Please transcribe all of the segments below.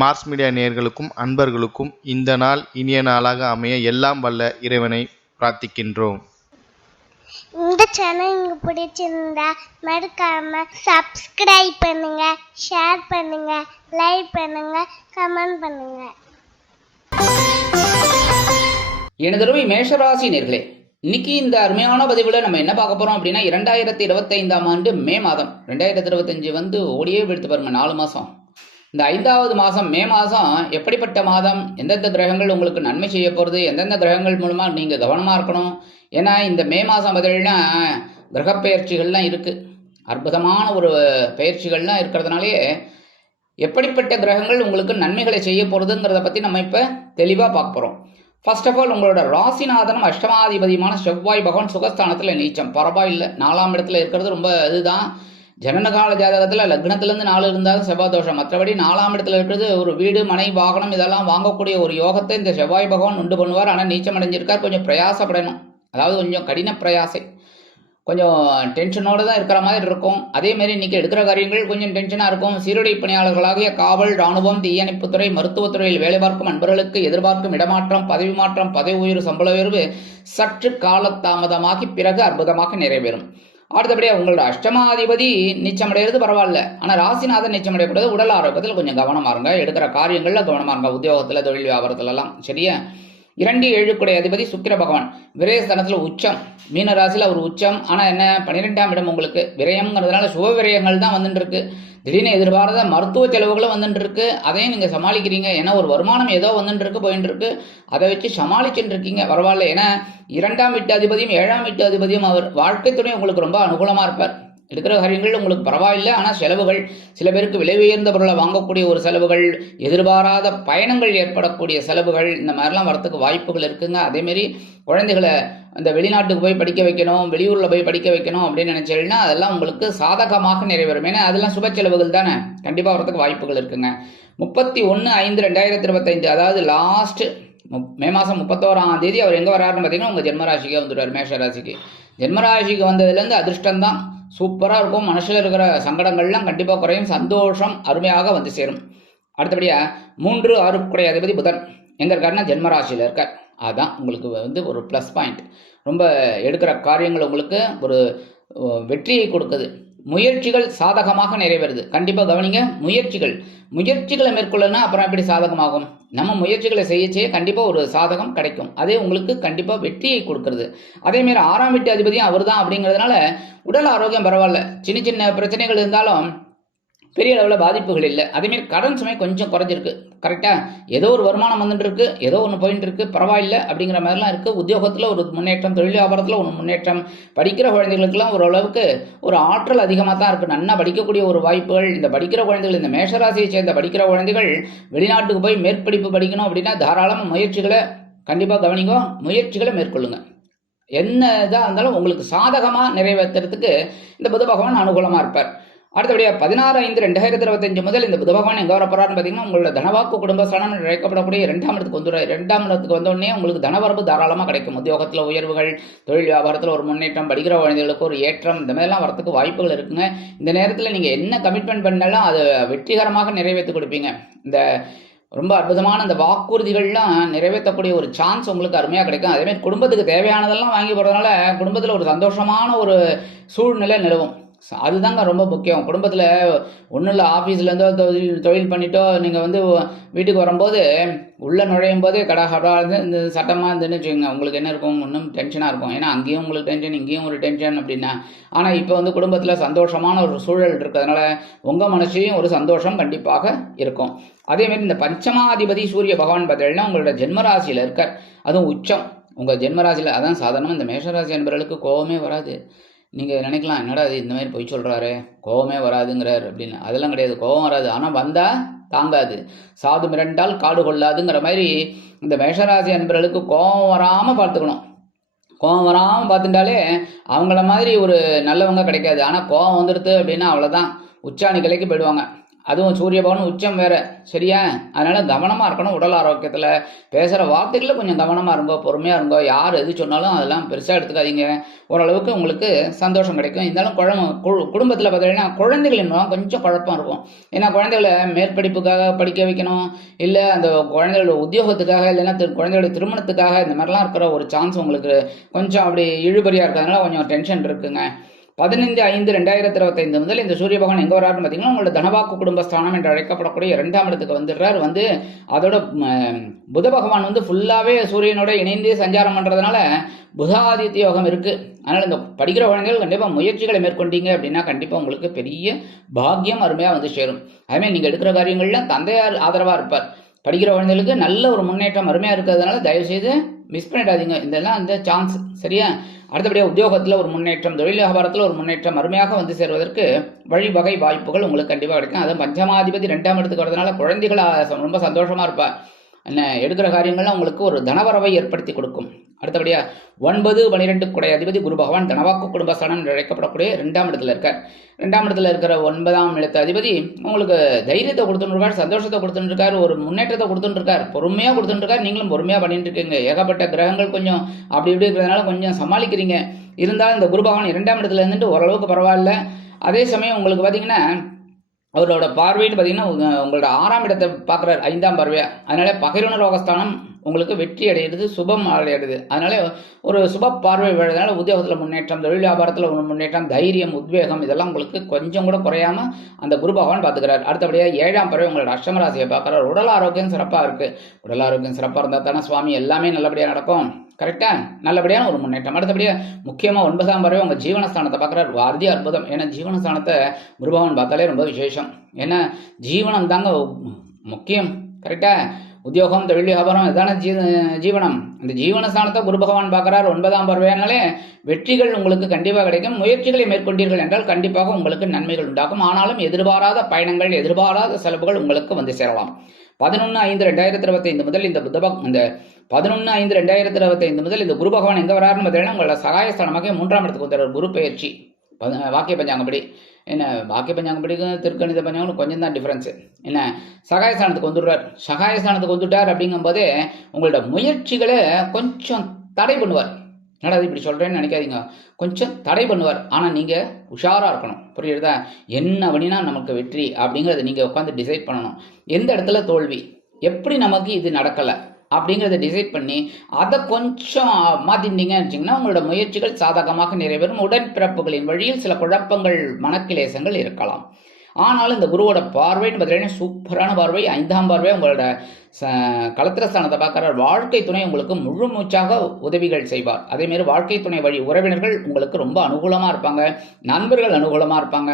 Mars media நேயர்களுக்கும் அன்பர்களுக்கும் இந்த நாள் இனிய நாளாக அமைய எல்லாம் வல்ல இறைவனை பிரார்த்திக்கின்றோம். இந்த சேனல் உங்களுக்கு பிடிச்சிருந்தா மறக்காம சப்ஸ்கிரைப் பண்ணுங்க ஷேர் பண்ணுங்க லைக் பண்ணுங்க கமெண்ட் பண்ணுங்க. எனதருமை மேஷராசி நேர்களே இன்னைக்கு இந்த அருமையான பதிவில் நம்ம என்ன பார்க்க போறோம் அப்படின்னா இரண்டாயிரத்தி இருபத்தைந்தாம் ஆண்டு மே மாதம். ரெண்டாயிரத்தி இருபத்தஞ்சு வந்து ஓடியே எடுத்து பாருங்க நாலு மாதம் இந்த ஐந்தாவது மாதம் மே மாதம் எப்படிப்பட்ட மாதம்? எந்தெந்த கிரகங்கள் உங்களுக்கு நன்மை செய்ய போகிறது எந்தெந்த கிரகங்கள் மூலமாக நீங்கள் கவனமாக இருக்கணும்? ஏன்னா இந்த மே மாதம் பதில்னா கிரகப்பெயர்ச்சிகள்லாம் இருக்குது அற்புதமான ஒரு பயிற்சிகள்லாம் இருக்கிறதுனாலே எப்படிப்பட்ட கிரகங்கள் உங்களுக்கு நன்மைகளை செய்ய போகிறதுங்கிறத பற்றி நம்ம இப்போ தெளிவாக பார்க்க போகிறோம் ஃபர்ஸ்ட் ஆஃப் ஆல் உங்களோட ராசிநாதனும் அஷ்டமாதிபதியுமான செவ்வாய் பகவான் சுகஸ்தானத்தில் நீச்சம். பரவாயில்லை. நாலாம் இடத்துல இருக்கிறது ரொம்ப இதுதான். ஜனனகால ஜாதகத்தில் லக்னத்திலேருந்து நாலு இருந்தாலும் செவ்வாய் தோஷம் மற்றபடி நாலாம் இடத்துல இருக்கிறது ஒரு வீடு மனை வாகனம் இதெல்லாம் வாங்கக்கூடிய ஒரு யோகத்தை இந்த செவ்வாய் பகவான் உண்டு பண்ணுவார். ஆனால் நீச்சம் அடைஞ்சிருக்கார். கொஞ்சம் பிரயாசப்படணும். அதாவது கொஞ்சம் கடின பிரயாசை. கொஞ்சம் டென்ஷனோடு தான் இருக்கிற மாதிரி இருக்கும். அதேமாரி இன்றைக்கி எடுக்கிற காரியங்கள் கொஞ்சம் டென்ஷனாக இருக்கும். சீருடை பணியாளர்களாகிய காவல் ராணுவம் தீயணைப்புத்துறை மருத்துவத்துறையில் வேலை பார்க்கும் அன்பர்களுக்கு எதிர்பார்க்கும் இடமாற்றம் பதவி மாற்றம் பதவி உயர்வு சம்பள உயர்வு சற்று காலதாமதமாகி பிறகு அற்புதமாக நிறைவேறும். அடுத்தபடியாக உங்களோட அஷ்டமாதிபதி நிச்சயமடைகிறது பரவாயில்ல. ஆனால் ராசிநாதன் நிச்சயமடையக்கூடாது உடல் ஆரோக்கியத்தில் கொஞ்சம் கவனமாக இருங்க. எடுக்கிற காரியங்களில் கவனமாக இருங்க. உத்தியோகத்தில் தொழில் வியாபாரத்துலலாம் சரியா? இரண்டு ஏழுக்குடைய அதிபதி சுக்கிர பகவான். விரயஸ்தானத்தில் உச்சம். மீன ராசியில் அவர் உச்சம். ஆனால் என்ன? பன்னிரெண்டாம் இடம் உங்களுக்கு. விரயம்ங்கிறதுனால சுப விரயங்கள் தான் வந்துட்டுருக்கு திடீர்னு எதிர்பாராத மருத்துவ செலவுகளும் வந்துட்டுருக்கு அதையும் நீங்கள் சமாளிக்கிறீங்க. ஏன்னா ஒரு வருமானம் ஏதோ வந்துட்டுருக்கு போயின்ட்டுருக்கு அதை வச்சு சமாளிச்சுட்டு இருக்கீங்க பரவாயில்ல. ஏன்னா இரண்டாம் வீட்டு அதிபதியும் ஏழாம் வீட்டு அதிபதியும் அவர் வாழ்க்கை துணை உங்களுக்கு ரொம்ப அனுகூலமாக இருப்பார். எடுக்கிற காரியங்கள் உங்களுக்கு பரவாயில்லை ஆனால் செலவுகள் சில பேருக்கு விலை உயர்ந்த பொருளை வாங்கக்கூடிய ஒரு செலவுகள் எதிர்பாராத பயணங்கள் ஏற்படக்கூடிய செலவுகள் இந்த மாதிரிலாம் வரத்துக்கு வாய்ப்புகள் இருக்குங்க. அதேமாரி குழந்தைகளை அந்த வெளிநாட்டுக்கு போய் படிக்க வைக்கணும் வெளியூரில் போய் படிக்க வைக்கணும் அப்படின்னு நினைச்சீங்கன்னா அதெல்லாம் உங்களுக்கு சாதகமாக நிறைவேறும். ஏன்னா அதெல்லாம் சுப செலவுகள் தானே. கண்டிப்பாக வரத்துக்கு வாய்ப்புகள் இருக்குங்க. முப்பத்தி ஒன்று ஐந்து ரெண்டாயிரத்தி இருபத்தைந்து அதாவது லாஸ்ட்டு மே மாதம் முப்பத்தோராம் தேதி அவர் எங்கே வராருன்னு பார்த்தீங்கன்னா உங்கள் ஜென்மராசிக்கே வந்துடுவார் மேஷ ராசிக்கு ஜென்மராசிக்கு வந்ததுலேருந்து அதிர்ஷ்டம் தான் சூப்பராக இருக்கும். மனசில் இருக்கிற சங்கடங்கள்லாம் கண்டிப்பாக குறையும். சந்தோஷம் அருமையாக வந்து சேரும். அடுத்தபடியாக மூன்று ஆறுக்குடைய அதிபதி புதன். எங்கே இருக்காருன்னா ஜென்மராசியில் இருக்கார். அதுதான் உங்களுக்கு வந்து ஒரு ப்ளஸ் பாயிண்ட் ரொம்ப எடுக்கிற காரியங்கள் உங்களுக்கு ஒரு வெற்றியை கொடுக்குது. முயற்சிகள் சாதகமாக நிறைவேறுது. கண்டிப்பாக கவனிங்க முயற்சிகள். முயற்சிகளை மேற்கொள்ளனா அப்புறம் எப்படி சாதகமாகும்? நம்ம முயற்சிகளை செய்ய செய்ய கண்டிப்பாக ஒரு சாதகம் கிடைக்கும். அதே உங்களுக்கு கண்டிப்பாக வெற்றியை கொடுக்கறது. அதேமாரி ஆறாம் வீட்டு அதிபதியும் அவர் தான் அப்படிங்கிறதுனால உடல் ஆரோக்கியம் பரவாயில்ல. சின்ன சின்ன பிரச்சனைகள் இருந்தாலும் பெரிய அளவில் பாதிப்புகள் இல்லை. அதேமாரி கடன் சுமை கொஞ்சம் குறைஞ்சிருக்கு. கரெக்டாக ஏதோ ஒரு வருமானம் வந்துட்டு இருக்கு ஏதோ ஒன்று போயிட்டு இருக்கு பரவாயில்ல அப்படிங்கிற மாதிரிலாம் இருக்குது உத்தியோகத்தில் ஒரு முன்னேற்றம் தொழில் வியாபாரத்தில் ஒரு முன்னேற்றம். படிக்கிற குழந்தைகளுக்கெல்லாம் ஓரளவுக்கு ஒரு ஆற்றல் அதிகமாக தான் இருக்குது நன்னா படிக்கக்கூடிய ஒரு வாய்ப்புகள். இந்த படிக்கிற குழந்தைகள் இந்த மேஷராசியை சேர்ந்த படிக்கிற குழந்தைகள் வெளிநாட்டுக்கு போய் மேற்படிப்பு படிக்கணும் அப்படின்னா தாராளமாக முயற்சிகளை கண்டிப்பாக கவனிங்க முயற்சிகளை மேற்கொள்ளுங்க. என்ன இதாக இருந்தாலும் உங்களுக்கு சாதகமாக நிறைவேற்றுறதுக்கு இந்த புத பகவான் அனுகூலமாக இருப்பார். அடுத்தபடியாக பதினாறு ஐந்து ரெண்டாயிரத்தி இருபத்தஞ்சு முதல் இந்த புத பகவான் எங்கே வர பார்த்தீங்கன்னா உங்களோட தனவாக்கு குடும்பஸ்தானம் என்று அழைக்கப்படக்கூடிய இரண்டாம் இடத்துக்கு வந்துடுறாரு இரண்டாம் இடத்துக்கு வந்தோடனே உங்களுக்கு தனவரவு தாராளமாக கிடைக்கும். உத்தியோகத்தில் உயர்வுகள் தொழில் வியாபாரத்தில் ஒரு முன்னேற்றம் படிக்கிற குழந்தைகளுக்கு ஒரு ஏற்றம் இந்த மாதிரிலாம் வரத்துக்கு வாய்ப்புகள் இருக்குங்க. இந்த நேரத்தில் நீங்கள் என்ன கமிட்மெண்ட் பண்ணாலும் அதை வெற்றிகரமாக நிறைவேற்றி கொடுப்பீங்க. இந்த ரொம்ப அற்புதமான அந்த வாக்குறுதிகள்லாம் நிறைவேற்றக்கூடிய ஒரு சான்ஸ் உங்களுக்கு அருமையாக கிடைக்கும். அதேமாதிரி குடும்பத்துக்கு தேவையானதெல்லாம் வாங்கி போகிறதுனால குடும்பத்தில் ஒரு சந்தோஷமான ஒரு சூழ்நிலை நிலவும். அதுதாங்க ரொம்ப முக்கியம். குடும்பத்தில் ஒன்றும் இல்லை ஆஃபீஸ்லேருந்தோ தொழில் தொழில் பண்ணிட்டோ நீங்கள் வந்து வீட்டுக்கு வரும்போது உள்ளே நுழையும் போது கடா கடா இந்த சட்டமாக இருந்துன்னு வச்சுக்கோங்க. உங்களுக்கு என்ன இருக்கும்? ஒன்றும் டென்ஷனாக இருக்கும். ஏன்னா அங்கேயும் உங்களுக்கு டென்ஷன் இங்கேயும் ஒரு டென்ஷன் அப்படின்னா. ஆனால் இப்போ வந்து குடும்பத்தில் சந்தோஷமான ஒரு சூழல் இருக்கிறதுனால உங்கள் மனசையும் ஒரு சந்தோஷம் கண்டிப்பாக இருக்கும். அதேமாரி இந்த பஞ்சமாதிபதி சூரிய பகவான் பார்த்தீங்கன்னா உங்களோட ஜென்மராசியில் இருக்கார். அதுவும் உச்சம். உங்கள் ஜென்மராசியில் அதான் சாதாரணமாக இந்த மேஷராசி என்பவர்களுக்கு கோபமே வராது. நீங்கள் நினைக்கலாம் என்னடா இது இந்த மாதிரி பொய் சொல்கிறாரு கோவமே வராதுங்கிறார் அப்படின்னு. அதெல்லாம் கிடையாது கோவம் வராது. ஆனால் வந்தால் தாங்காது. சாது மிரண்டால் காடு கொள்ளாதுங்கிற மாதிரி இந்த மேஷராசி அன்பர்களுக்கு கோபம் வராமல் பார்த்துக்கணும். கோபம் வராமல் பார்த்துட்டாலே அவங்கள மாதிரி ஒரு நல்லவங்க கிடைக்காது. ஆனால் கோபம் வந்துடுது அப்படின்னா அவ்வளோதான் உச்சாணி கிளைக்கு போயிடுவாங்க. அதுவும் சூரிய பகவான் உச்சம் வேற. சரியா? அதனால கவனமா இருக்கணும் உடல் ஆரோக்கியத்துல. பேசுற வார்த்தைகளில் கொஞ்சம் கவனமா இருங்கோ பொறுமையா இருங்கோ. யார் எது சொன்னாலும் அதெல்லாம் பெருசா எடுத்துக்காதீங்க. ஓரளவுக்கு உங்களுக்கு சந்தோஷம் கிடைக்கும். இருந்தாலும் குழம்பு கு- குடும்பத்துல பார்த்தீங்கன்னா குழந்தைகள் இன்னும் கொஞ்சம் குழப்பம் இருக்கும். ஏன்னா குழந்தைகளை மேற்படிப்புக்காக படிக்க வைக்கணும். இல்லை அந்த குழந்தைகளோட உத்தியோகத்துக்காக இல்லைன்னா குழந்தைகளோட திருமணத்துக்காக இந்த மாதிரிலாம் இருக்கிற ஒரு சான்ஸ் உங்களுக்கு கொஞ்சம் அப்படி இழுபறியாக இருக்கிறதுனால கொஞ்சம் டென்ஷன் இருக்குங்க. பதினைந்து ஐந்து ரெண்டாயிரத்தி இருபத்தைந்து முதல் இந்த சூரிய பகவான் எங்கே வராருன்னு பார்த்தீங்கன்னா உங்களோட தனவாக்கு குடும்பஸ்தானம் என்று அழைக்கப்படக்கூடிய இரண்டாம் இடத்துக்கு வந்துடுறார். வந்து அதோட புத பகவான் வந்து ஃபுல்லாகவே சூரியனோட இணைந்து சஞ்சாரம் பண்ணுறதுனால புதாதித்ய யோகம் இருக்குது அதனால் இந்த படிக்கிற குழந்தைகள் கண்டிப்பாக முயற்சிகளை மேற்கொண்டீங்க அப்படின்னா கண்டிப்பாக உங்களுக்கு பெரிய பாக்கியம் அருமையாக வந்து சேரும். அதுமாதிரி நீங்கள் எடுக்கிற காரியங்கள்லாம் தந்தையார் ஆதரவாக இருப்பார். படிக்கிற குழந்தைகளுக்கு நல்ல ஒரு முன்னேற்றம் அருமையாக இருக்கிறதுனால தயவுசெய்து மிஸ் பண்ணிடாதீங்க. இதெல்லாம் அந்த சான்ஸ் சரியா? அடுத்தபடியாக உத்தியோகத்தில் ஒரு முன்னேற்றம் தொழில் வியாபாரத்தில் ஒரு முன்னேற்றம் அருமையாக வந்து சேருவதற்கு வழிவகை வாய்ப்புகள் உங்களுக்கு கண்டிப்பாக கிடைக்கும். அதுவும் பஞ்சமாதிபதி ரெண்டாம் இடத்துக்கு வரதுனால குழந்தைகள் ரொம்ப சந்தோஷமாக இருப்பா. என்ன எடுக்கிற காரியங்கள்லாம் உங்களுக்கு ஒரு தனவரவை ஏற்படுத்தி கொடுக்கும். அடுத்தபடியா ஒன்பது பனிரெண்டு குடை அதிபதி குரு பகவான் தனவாக்கு குடும்பஸ்தானம் என்று அழைக்கப்படக்கூடிய ரெண்டாம் இடத்துல இருக்கார். ரெண்டாம் இடத்துல இருக்கிற ஒன்பதாம் இடத்த அதிபதி உங்களுக்கு தைரியத்தை கொடுத்துட்டு சந்தோஷத்தை கொடுத்துட்டுருக்காரு ஒரு முன்னேற்றத்தை கொடுத்துட்டு பொறுமையாக பொறுமையா நீங்களும் பொறுமையாக பண்ணிட்டு இருக்கீங்க. ஏகப்பட்ட கிரகங்கள் கொஞ்சம் அப்படி இப்படி இருக்கிறதுனால கொஞ்சம் சமாளிக்கிறீங்க. இருந்தாலும் இந்த குரு பகவான் இரண்டாம் இடத்துல இருந்துட்டு ஓரளவுக்கு பரவாயில்ல. அதே சமயம் உங்களுக்கு பார்த்தீங்கன்னா அவரோட பார்வைன்னு பார்த்தீங்கன்னா உங்களோட ஆறாம் இடத்தை பார்க்குறாரு ஐந்தாம் பார்வையாக அதனால பகிர்வுணர் ரோகஸ்தானம் உங்களுக்கு வெற்றி அடையிறது சுபம் அடையிறது. அதனால ஒரு சுப பார்வை விழுறதுனால உத்தியோகத்தில் முன்னேற்றம் தொழில் வியாபாரத்தில் ஒரு முன்னேற்றம் தைரியம் உத்வேகம் இதெல்லாம் உங்களுக்கு கொஞ்சம் கூட குறையாம அந்த குரு பகவான் பார்த்துக்கிறார். அடுத்தபடியாக ஏழாம் பறவை உங்களோட அஷ்டம ராசியை பார்க்குறாரு. உடல் ஆரோக்கியம் சிறப்பாக இருக்குது உடல் ஆரோக்கியம் சிறப்பாக இருந்தால் தானே சுவாமி எல்லாமே நல்லபடியாக நடக்கும். கரெக்டாக நல்லபடியான ஒரு முன்னேற்றம். அடுத்தபடியாக முக்கியமாக ஒன்பதாம் பறவை உங்கள் ஜீவனஸ்தானத்தை பார்க்குறாரு. அறுதி அற்புதம். ஏன்னா ஜீவனஸ்தானத்தை குரு பகவான் பார்த்தாலே ரொம்ப விசேஷம். ஏன்னா ஜீவனம் தாங்க முக்கியம். கரெக்டாக உத்தியோகம் தொழில் வியாபாரம் இதான ஜீ ஜீவனம். இந்த ஜீவனஸ்தானத்தை குரு பகவான் பார்க்குறாரு. ஒன்பதாம் பருவையானாலே வெற்றிகள் உங்களுக்கு கண்டிப்பாக கிடைக்கும். முயற்சிகளை மேற்கொண்டீர்கள் என்றால் கண்டிப்பாக உங்களுக்கு நன்மைகள் உண்டாகும். ஆனாலும் எதிர்பாராத பயணங்கள் எதிர்பாராத செலவுகள் உங்களுக்கு வந்து சேரலாம். பதினொன்று ஐந்து ரெண்டாயிரத்தி இருபத்தைந்து முதல் இந்த புத்தபக் இந்த பதினொன்று ஐந்து ரெண்டாயிரத்தி இருபத்தைந்து முதல் இந்த குரு பகவான் எங்கே வராருன்னு பார்த்தீங்கன்னா உங்களோட சகாயஸ்தானமாக மூன்றாம் இடத்துக்கு வந்துடுறார் குரு பயிற்சி வாக்கிய பஞ்சாங்கப்படி. என்ன பாக்கிய பஞ்சாங்கம் படிக்கும் திருக்கணித பஞ்சாங்கம் கொஞ்சம் தான் டிஃப்ரென்ஸு என்ன சகாயஸ்தானத்துக்கு வந்துடுறார். சகாயஸ்தானத்துக்கு வந்துட்டார் அப்படிங்கும்போதே உங்களோட முயற்சிகளை கொஞ்சம் தடை பண்ணுவார். என்னடா இது இப்படி சொல்கிறேன்னு நினைக்காதீங்க. கொஞ்சம் தடை பண்ணுவார். ஆனால் நீங்கள் உஷாராக இருக்கணும். புரியுறதா? என்ன வழினா நமக்கு வெற்றி அப்படிங்கிறத நீங்கள் உட்காந்து டிசைட் பண்ணணும். எந்த இடத்துல தோல்வி? எப்படி நமக்கு இது நடக்கலை? அப்படிங்கிறத டிசைட் பண்ணி அதை கொஞ்சம் மாற்றிட்டீங்கன்னு வச்சிங்கன்னா உங்களோட முயற்சிகள் சாதகமாக நிறைவேறும். உடன்பிறப்புகளின் வழியில் சில குழப்பங்கள் மனக்கிலேசங்கள் இருக்கலாம். ஆனாலும் இந்த குருவோட பார்வைன்னு பார்த்தீங்கன்னா சூப்பரான பார்வை. ஐந்தாம் பார்வை உங்களோட ச களத்திரஸ்தானத்தை பார்க்குற வாழ்க்கை துணை உங்களுக்கு முழு மூச்சாக உதவிகள் செய்வார். அதேமாரி வாழ்க்கை துணை வழி உறவினர்கள் உங்களுக்கு ரொம்ப அனுகூலமாக இருப்பாங்க. நண்பர்கள் அனுகூலமாக இருப்பாங்க.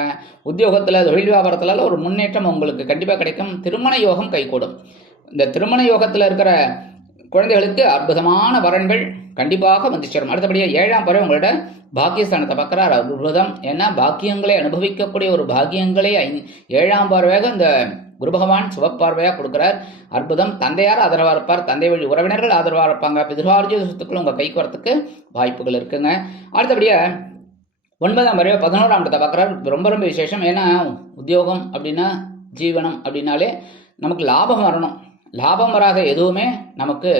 உத்தியோகத்தில் தொழில் வியாபாரத்தில் ஒரு முன்னேற்றம் உங்களுக்கு கண்டிப்பாக கிடைக்கும். திருமண யோகம் கைகூடும். இந்த திருமண யோகத்தில் இருக்கிற குழந்தைகளுக்கு அற்புதமான வரன்கள் கண்டிப்பாக வந்து சேரும். அடுத்தபடியாக ஏழாம் பறவை உங்களோட பாக்கியஸ்தானத்தை பார்க்குறார். அற்புதம். ஏன்னா பாக்கியங்களை அனுபவிக்கக்கூடிய ஒரு பாக்கியங்களை ஐ- ஏழாம் பார்வையாக இந்த குரு பகவான் சுபப்பார்வையாக கொடுக்குறார். அற்புதம். தந்தையார் ஆதரவாக இருப்பார். தந்தை வழி உறவினர்கள் ஆதரவாக இருப்பாங்க. பிதிர்வார்ஜித சொத்துக்கள் உங்கள் கைக்கு வரத்துக்கு வாய்ப்புகள் இருக்குங்க. அடுத்தபடியாக ஒன்பதாம் வரையோ பதினோராம் இடத்தை பார்க்குறாரு ரொம்ப ரொம்ப விசேஷம். ஏன்னா உத்தியோகம் அப்படின்னா ஜீவனம் அப்படின்னாலே நமக்கு லாபம் வரணும். லாபம் வராத எதுவுமே நமக்கு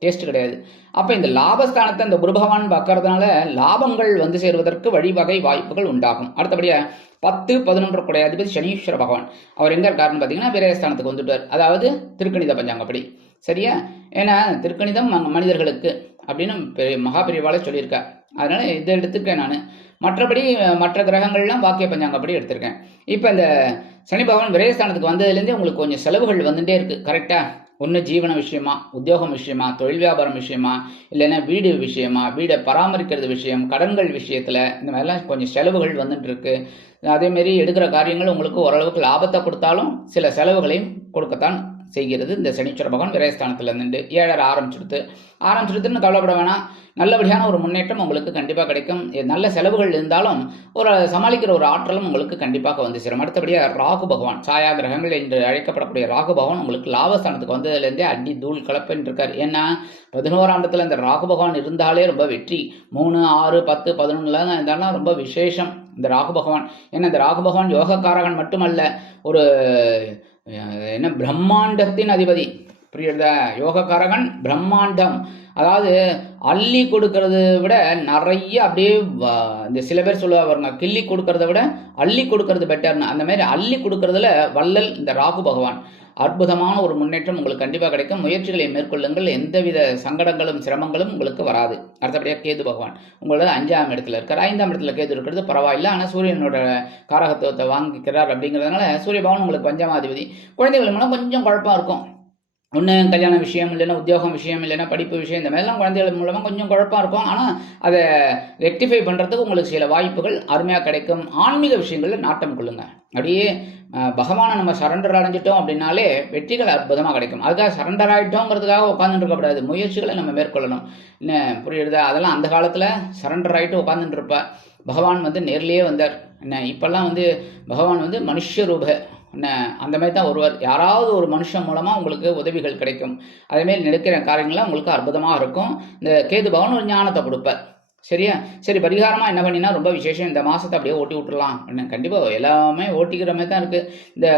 டேஸ்ட் கிடையாது. அப்போ இந்த லாபஸ்தானத்தை இந்த குருபகவான் பார்க்கறதுனால லாபங்கள் வந்து சேருவதற்கு வழிவகை வாய்ப்புகள் உண்டாகும். அடுத்தபடியாக பத்து பதினொன்று குடை அதிபதி சனீஸ்வர பகவான். அவர் எங்கே இருக்காருன்னு பார்த்தீங்கன்னா விரயஸ்தானத்துக்கு வந்துட்டார். அதாவது திருக்கணித பஞ்சாங்கப்படி. சரியா? ஏன்னா திருக்கணிதம் மனிதர்களுக்கு அப்படின்னு பெரிய மகா சொல்லியிருக்கார் அதனால இதை எடுத்துருக்கேன் நான். மற்றபடி மற்ற கிரகங்கள்லாம் வாக்கிய பஞ்சாங்கப்படி எடுத்திருக்கேன். இப்போ இந்த சனி பகவான் விரயஸ்தானத்துக்கு வந்ததுலேருந்தே உங்களுக்கு கொஞ்சம் செலவுகள் வந்துட்டே இருக்குது கரெக்டாக ஒன்று ஜீவன விஷயமா உத்தியோகம் விஷயமா தொழில் வியாபாரம் விஷயமா இல்லைன்னா வீடு விஷயமா வீடை பராமரிக்கிறது விஷயம் கடன்கள் விஷயத்தில் இந்த மாதிரிலாம் கொஞ்சம் செலவுகள் வந்துட்டு இருக்கு. அதேமாரி எடுக்கிற காரியங்கள் உங்களுக்கு ஓரளவுக்கு லாபத்தை கொடுத்தாலும் சில செலவுகளையும் கொடுக்கத்தான் செய்கிறது. இந்த சனீஸ்வர பகவான் விரயஸ்தானத்தில் இருந்துட்டு ஏழரை ஆரம்பிச்சிடுது ஆரம்பிச்சிடுதுன்னு கவலைப்பட வேணாம். நல்லபடியான ஒரு முன்னேற்றம் உங்களுக்கு கண்டிப்பாக கிடைக்கும். நல்ல செலவுகள் இருந்தாலும் ஒரு சமாளிக்கிற ஒரு ஆற்றலும் உங்களுக்கு கண்டிப்பாக வந்து சேரும். அடுத்தபடியாக ராகு பகவான் சாயா கிரகங்கள் என்று அழைக்கப்படக்கூடிய ராகு பகவான் உங்களுக்கு லாபஸ்தானத்துக்கு வந்ததுலேருந்தே அடி தூள் கலப்புன்னு இருக்கார். ஏன்னா பதினோராம் இடத்துல இந்த ராகு பகவான் இருந்தாலே ரொம்ப வெற்றி. மூணு ஆறு பத்து பதினொன்றுலாம் இருந்தாலும் ரொம்ப விசேஷம் இந்த ராகு பகவான். ஏன்னா இந்த ராகு பகவான் யோகக்காரகன் மட்டுமல்ல ஒரு என்ன? பிரம்மாண்டத்தின் அதிபதி. புரியுறதா யோகக்காரகன் பிரம்மாண்டம். அதாவது அள்ளி கொடுக்கறத விட நிறைய அப்படியே இந்த சில பேர் சொல்லுவா வருங்க கிள்ளி கொடுக்கறத விட அள்ளி கொடுக்கறது பெட்டர்னு அந்த மாதிரி அள்ளி கொடுக்கறதுல வள்ளல் இந்த ராகு பகவான். அற்புதமான ஒரு முன்னேற்றம் உங்களுக்கு கண்டிப்பாக கிடைக்கும். முயற்சிகளை மேற்கொள்ளுங்கள். எந்தவித சங்கடங்களும் சிரமங்களும் உங்களுக்கு வராது. அடுத்தபடியாக கேது பகவான். உங்களோட அஞ்சாம் இடத்துல இருக்கார். ஐந்தாம் இடத்துல கேது இருக்கிறது பரவாயில்ல. ஆனால் சூரியனோட காரகத்துவத்தை வாங்கிக்கிறார் அப்படிங்கிறதுனால சூரிய பகவான் உங்களுக்கு பஞ்சமாதிபதி. குழந்தைகள் மூலம் கொஞ்சம் குழப்பம் இருக்கும். ஒன்று கல்யாண விஷயம் இல்லைன்னா உத்தியோகம் விஷயம் இல்லைன்னா படிப்பு விஷயம் இந்த மாதிரிலாம் குழந்தைகள் மூலமாக கொஞ்சம் குழப்பம் இருக்கும். ஆனால் அதை ரெக்டிஃபை பண்ணுறதுக்கு உங்களுக்கு சில வாய்ப்புகள் அருமையாக கிடைக்கும். ஆன்மீக விஷயங்களில் நாட்டம் கொள்ளுங்க. அப்படியே பகவானை நம்ம சரண்டர் அடைஞ்சிட்டோம் அப்படின்னாலே வெற்றிகள் அற்புதமாக கிடைக்கும். அதுக்காக சரண்டர் ஆகிட்டோங்கிறதுக்காக உட்காந்துட்டு இருக்கக்கூடாது. முயற்சிகளை நம்ம மேற்கொள்ளணும். என்ன புரியுதா? அதெல்லாம் அந்த காலத்தில் சரண்டர் ஆகிட்டு உட்காந்துட்டு இருப்ப. பகவான் வந்து நேர்லேயே வந்தார். என்ன இப்போல்லாம் வந்து பகவான் வந்து மனுஷ ரூப அந்த மாதிரி தான் ஒருவர் யாராவது ஒரு மனுஷன் மூலமாக உங்களுக்கு உதவிகள் கிடைக்கும். அதேமாரி நினைக்கிற காரியங்கள்லாம் உங்களுக்கு அற்புதமாக இருக்கும். இந்த கேது பவன் ஒரு ஞானத்தை கொடுப்பார். சரியா? சரி பரிகாரமாக என்ன பண்ணினா ரொம்ப விசேஷம். இந்த மாதத்தை அப்படியே ஓட்டி விட்டுடலாம் என்ன கண்டிப்பாக எல்லாமே ஓட்டிக்கிற மாதிரி தான் இருக்குது இந்த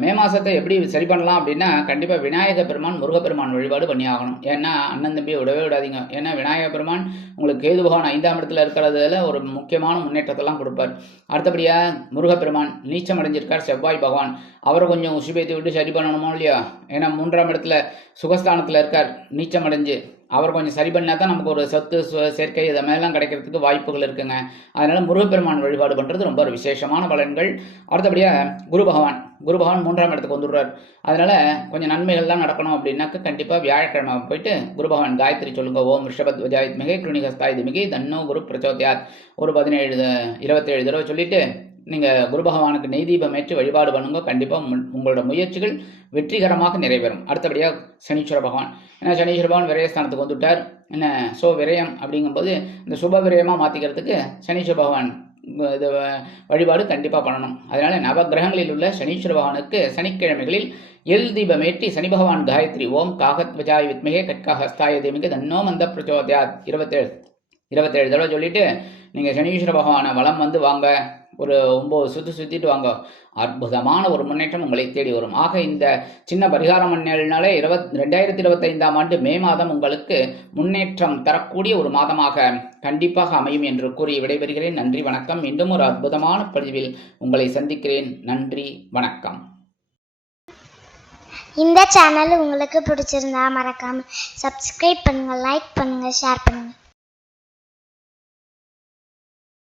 மே மாதத்தை எப்படி சரி பண்ணலாம் அப்படின்னா கண்டிப்பாக விநாயக பெருமான் முருகப்பெருமான் வழிபாடு பண்ணி ஆகணும். ஏன்னா அண்ணன் தம்பியை விடவே விடாதீங்க. ஏன்னா விநாயக பெருமான் உங்களுக்கு கேது பகவான் ஐந்தாம் இடத்துல இருக்கிறதுல ஒரு முக்கியமான முன்னேற்றத்தெல்லாம் கொடுப்பார். அடுத்தபடியாக முருகப்பெருமான் நீச்சம் அடைஞ்சிருக்கார் செவ்வாய் பகவான். அவரை கொஞ்சம் உசுபேத்தி விட்டு சரி பண்ணணுமோ இல்லையா? ஏன்னா மூன்றாம் இடத்துல சுகஸ்தானத்தில் இருக்கார். நீச்சம் அடைஞ்சு அவர் கொஞ்சம் சரி பண்ணால் தான் நமக்கு ஒரு சொத்து சு- சேர்க்கை இதை மாதிரிலாம் கிடைக்கிறதுக்கு வாய்ப்புகள் இருக்குங்க. அதனால் முருகப்பெருமான் வழிபாடு பண்ணுறது ரொம்ப ஒரு விசேஷமான பலன்கள். அடுத்தபடியாக குரு பகவான். குரு பகவான் மூன்றாம் இடத்துக்கு வந்துடுறார். அதனால் கொஞ்சம் நன்மைகள்லாம் நடக்கணும் அப்படின்னாக்க கண்டிப்பாக வியாழக்கிழமை போயிட்டு குரு பகவான் காயத்ரி சொல்லுங்க. ஓம் ரிஷபத் வஜாயத் மிகை கிருணிகஸ்தாய் மிகை தன்னோ குரு பிரச்சோத்யாத். ஒரு பதினேழு இருபத்தேழு தடவை சொல்லிட்டு நீங்கள் குரு பகவானுக்கு நெய் தீபம் ஏற்றி வழிபாடு பண்ணுங்க. கண்டிப்பாக உங்களோட முயற்சிகள் வெற்றிகரமாக நிறைவேறும். அடுத்தபடியாக சனீஸ்வர பகவான். ஏன்னா சனீஸ்வர பகவான் விரயஸ்தானத்துக்கு வந்துவிட்டார் என்ன ஸோ விரயம் அப்படிங்கும்போது இந்த சுப விரயமாக மாற்றிக்கிறதுக்கு சனீஸ்வர பகவான் இது வழிபாடு கண்டிப்பாக பண்ணணும். அதனால் நவகிரகங்களில் உள்ள சனீஸ்வர பகவானுக்கு சனிக்கிழமைகளில் எல் தீபமேற்றி சனி பகவான் காயத்ரி. ஓம் காகத் விஜாய் வித்மிகே கட்காஹஸ்தாய தேமிக தன்னோ மந்த பிரச்சோதயாத். இருபத்தேழு இருபத்தேழு தடவை சொல்லிட்டு நீங்கள் சனீஸ்வர பகவானை வளம் வந்து வாங்க. ஒரு ஒம்பது சுற்றி சுற்றிட்டு வாங்க. அற்புதமான ஒரு முன்னேற்றம் உங்களை தேடி வரும். ஆக இந்த சின்ன பரிகாரம் பண்ணாலே இருபத் ரெண்டாயிரத்தி இருபத்தைந்தாம் ஆண்டு மே மாதம் உங்களுக்கு முன்னேற்றம் தரக்கூடிய ஒரு மாதமாக கண்டிப்பாக அமையும் என்று கூறி விடைபெறுகிறேன். நன்றி வணக்கம். மீண்டும் ஒரு அற்புதமான பதிவில் உங்களை சந்திக்கிறேன். நன்றி வணக்கம். இந்த சேனல் உங்களுக்கு பிடிச்சிருந்தா மறக்காம சப்ஸ்கிரைப் பண்ணுங்க லைக் பண்ணுங்க ஷேர் பண்ணுங்க.